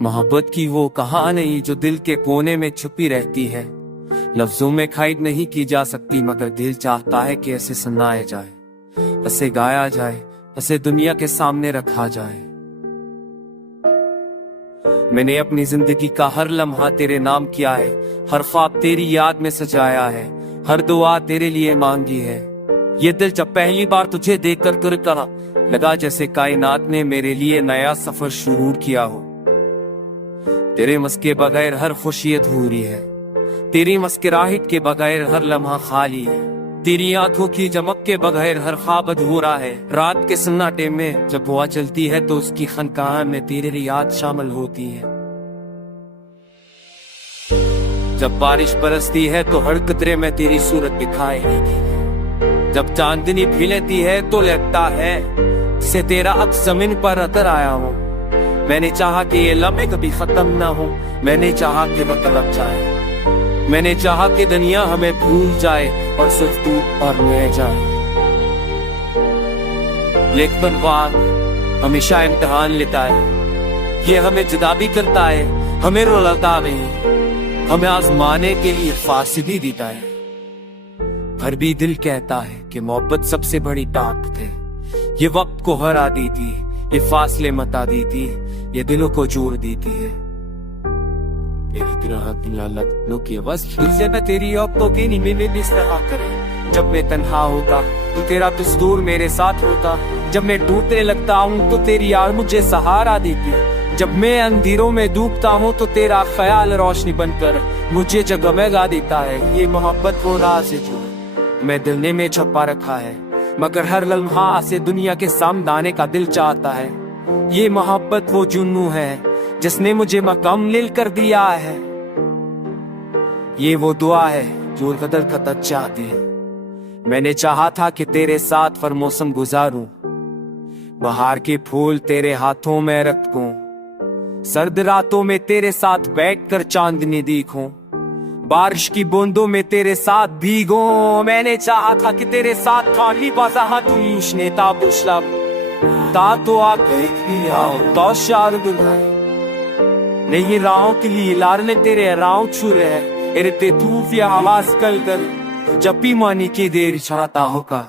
मोहब्बत की वो कहानी जो दिल के कोने में छुपी रहती है, लफ्जों में खाइड नहीं की जा सकती, मगर दिल चाहता है कि ऐसे सुनाया जाए, ऐसे गाया जाए, ऐसे दुनिया के सामने रखा जाए। मैंने अपनी जिंदगी का हर लम्हा तेरे नाम किया है, हर ख्वाब तेरी याद में सजाया है, हर दुआ तेरे लिए मांगी है। ये दिल जब पहली बार तुझे देखकर कर कहा, लगा जैसे कायनात ने मेरे लिए नया सफर शुरू किया हो। तेरे मस्के बगैर हर खुशी अधूरी है, तेरी मुस्कुराहट के बगैर हर लम्हा खाली है, तेरी आंखों की चमक के बगैर हर ख्वाब अधूरा है। रात के सन्नाटे में जब हवा चलती है तो उसकी खनकाह में तेरी याद शामिल होती है। जब बारिश बरसती है तो हर कतरे में तेरी सूरत दिखाई देती है, जब चांदनी भी लेती है तो लगता है से तेरा अब जमीन पर अतर आया हो। मैंने चाहा कि ये लम्हे कभी खत्म ना हो, मैंने चाहा कि वक्त लग जाए, मैंने चाहा कि दुनिया हमें भूल जाए और सिर्फ तू और मैं जाए। लेकिन वक्त हमेशा इम्तिहान लेता है, ये हमें जुदा भी करता है, हमें रुलाता भी, हमें आजमाने के लिए फासिदी देता है। फिर भी दिल कहता है कि मोहब्बत सबसे बड़ी ताकत है, ये वक्त को हरा देती है, ये फासले मता देती है, ये दिलों को जोड़ देती है। मैं तेरी औक़तों की नहीं मैंने इस तरह करे, जब मैं तन्हा होता तो तेरा दस्तूर मेरे साथ होता, जब मैं टूटने लगता हूँ तो तेरी याद मुझे सहारा देती, जब मैं अंधेरों में डूबता हूँ तो तेरा ख्याल रोशनी बनकर मुझे जगमगा देता है। ये मोहब्बत वो राज है जो मैं दिल ने में छुपा रखा है, मगर हर लम्हा से दुनिया के सामने आने का दिल चाहता है। ये मोहब्बत वो जुनून है जिसने मुझे मुकम्मिल कर दिया है, ये वो दुआ है जो कदर कदर चाहती है। मैंने चाहा था कि तेरे साथ हर मौसम गुजारूं, बहार के फूल तेरे हाथों में रखूं, सर्द रातों में तेरे साथ बैठकर चांदनी देखूं, बारिश की बूंदों में तेरे साथ भीगूं। मैंने चाहा था कि तेरे साथ खाली बाज़ा तू यूशने ताबुशला ता तो आके तो शार नहीं राहों के लिए लार ने तेरे राहों छुरे है, तेरे तूफिया आवाज कल कर जब भी मानी की देर चाहता होगा।